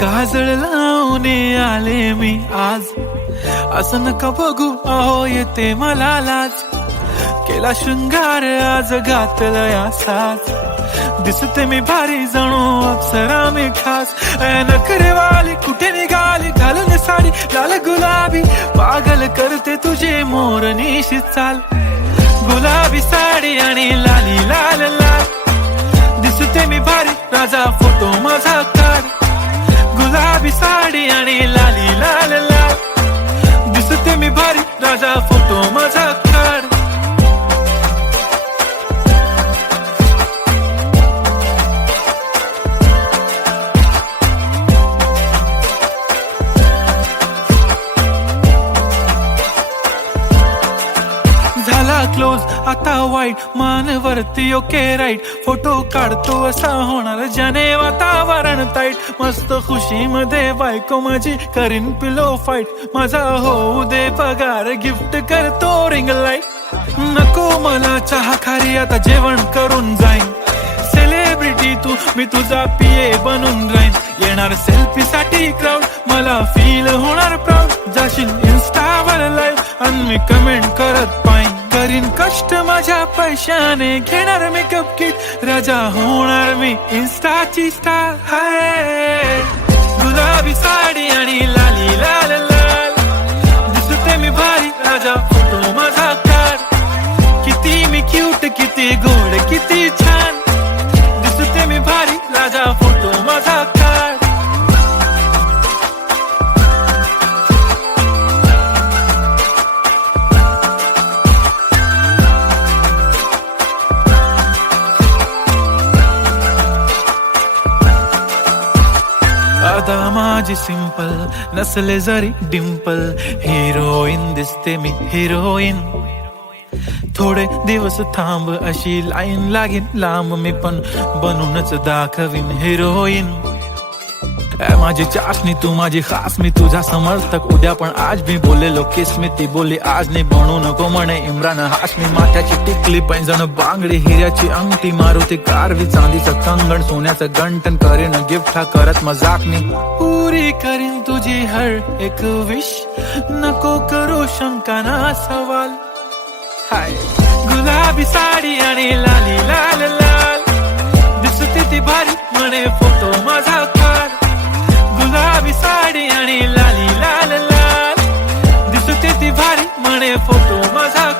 काजळ लावून आले मी आज, असं नका बघू अहो येते मला लाज. केला शृंगार आज घातलंय असाच, दिसते मी भारी जणू अप्सरा मी खास. नखरेवाली कुठे निघाली घालून साडी लाल गुलाबी, पागल करते तुझे मोरनीशी चाल. गुलाबी साडी आणि लाली लाल लाल, दिसते मी भारी राजा फोटो माझा काढ. गुलाबी साडी आणि लाली लाल लाल, दिसते मी भारी राजा फोटो माझा काढ. झाला क्लोज आता वाईट, मानवरती ओके राईट. फोटो काढतो असा होणार ज्याने वातावरण ताईट. मस्त खुशी मध्ये बायको माझी करीन पिलो फाईट. माझा होऊ दे पगार गिफ्ट करतो रिंग लाईट. नको मला चहा खारी आता जेवण करून जाईन. सेलिब्रिटी तू मी तुझा पिये बनून राहीन. येणार सेल्फी साठी क्राऊड मला फील होणार प्राऊड. जाशील इन्स्टावर लाईव्ह आणि मी कमेंट करत पाईन. करीन कष्ट माझ्या पैशाने घेणार मेकअप किट. राजा होणार मी इन्स्टाची स्टार. हाय गुलाबी साडी आणि लाली लाल लाल, दिसते मी भारी राजा फोटो माझा काढ. किती मी क्यूट किती गोड किती छान, दिसते मी भारी राजा फोटो माझा काढ. आता माझी सिंपल नसले जरी डिंपल, हिरोईन दिसते मी हिरोईन. थोडे दिवस थांब अशी लाईन लागेल लांब, मी पण बनूनच दाखवीन हिरोईन. माझी चाशनी तू माझी खास, मी तुझा समर्थक उद्या पण आज. मी बोलेलो किस मी ती बोली आज नाही. बनू नको म्हणे इम्रान हाशमी. माथ्याची टिकली पैंजण बांगडी, हिऱ्याची अंगठी, मारुती कारवी, चांदीचं कंगण, सोन्याचं गंटन. करीन गिफ्ट हा करत मजाक मी. पुरी करीन तुझी हर एक विश, नको करू शंका ना सवाल. हाय गुलाबी साडी आणि लाली लाल लाल, दिसते ती भारी म्हणे फोटो माझा काढ. गुलाबी साडी आणि लाली लाल लाल, दिसते ती भारी म्हणे फोटो माझा